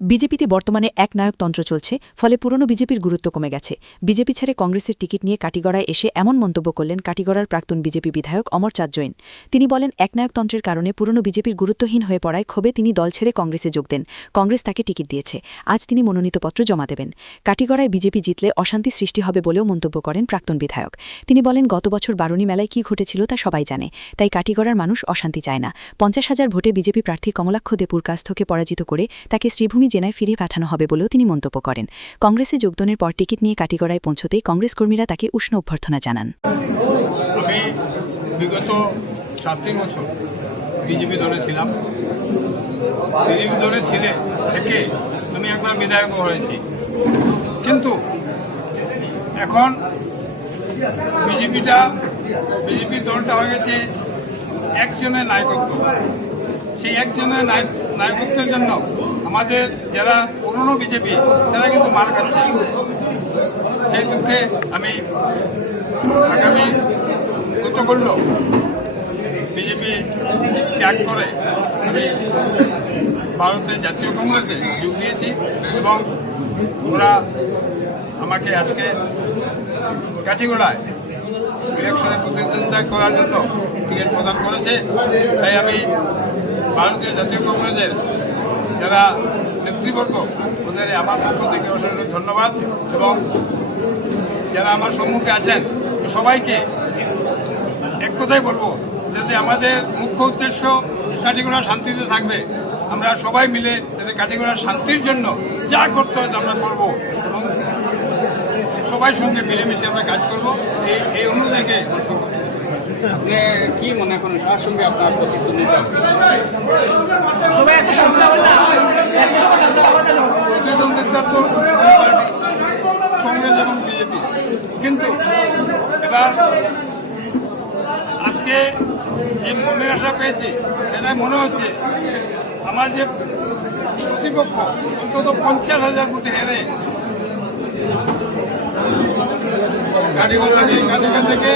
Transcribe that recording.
বিজেপিতে বর্তমানে একনায়কতন্ত্র চলছে, ফলে পুরনো বিজেপির গুরুত্ব কমে গেছে। বিজেপি ছেড়ে কংগ্রেসের টিকিট নিয়ে কাটিগড়ায় এসে এমন মন্তব্য করলেন কাটিগড়ার প্রাক্তন বিজেপি বিধায়ক অমরচাঁদ জৈন। তিনি বলেন, একনায়কতন্ত্রের কারণে পুরনো বিজেপির গুরুত্বহীন হয়ে পড়ায় ক্ষোভে তিনি দল ছেড়ে কংগ্রেসে যোগ দেন। কংগ্রেস তাকে টিকিট দিয়েছে, আজ তিনি মনোনীতপত্র জমা দেবেন। কাটিগড়ায় বিজেপি জিতলে অশান্তি সৃষ্টি হবে বলেও মন্তব্য করেন প্রাক্তন বিধায়ক। তিনি বলেন, গত বছর বারুণী মেলায় কী ঘটেছিল তা সবাই জানে, তাই কাটিগড়ার মানুষ অশান্তি চায় না। 50,000 ভোটে বিজেপি প্রার্থী কমলাক্ষ দেপুর কাস্থকে পরাজিত করে তাকে শ্রীভূমি জেলায় ফিরিয়ে পাঠানো হবে বলেও তিনি মন্তব্য করেন। কংগ্রেসে যোগদানের পর টিকিট নিয়ে কাটিগড়ায় পৌঁছতেই কংগ্রেস কর্মীরা তাকে উষ্ণ অভ্যর্থনা জানান। আমি বিগত 7 বছর বিজেপি দলে ছিলাম। বিজেপি দলে থেকে আমি একবার বিধায়ক হয়েছি, কিন্তু এখন বিজেপি দলটা হয়ে গেছে একজনের নায়কত্ব। সেই একজনের নায়কত্বের জন্য আমাদের যারা পুরনো বিজেপি তারা কিন্তু মার খাচ্ছে। সেই দুঃখে আমি আগামী গতকাল বিজেপি ত্যাগ করে আমি ভারতের জাতীয় কংগ্রেসে যোগ দিয়েছি এবং ওরা আমাকে আজকে কাঠিগড়ায় ইলেকশনে প্রতিদ্বন্দ্বিতা করার জন্য টিকিট প্রদান করেছে। তাই আমি ভারতীয় জাতীয় কংগ্রেসের যারা নেতৃবর্গ ওদের আমার পক্ষ থেকে অসংখ্য ধন্যবাদ এবং যারা আমার সম্মুখে আছেন সবাইকে এক কথাই বলবো, যাতে আমাদের মুখ্য উদ্দেশ্য কাটিগড়া শান্তিতে থাকবে। আমরা সবাই মিলে যাতে কাটিগড়ার শান্তির জন্য যা করতে হয় আমরা করব এবং সবাই সঙ্গে মিলেমিশে আমরা কাজ করব। এই অনুযায়ী আপনি কি মনে করেন কার সঙ্গে আপনার প্রতিদ্বন্দ্বিতা? প্রতিদ্বন্দ্বিতা তো কংগ্রেস এবং বিজেপি, কিন্তু এবার আজকে যে মনের আশা পেয়েছি সেটা মনে হচ্ছে আমার যে প্রতিপক্ষ অন্তত 50,000 ভোটে হেরে কাটিগড়া থেকে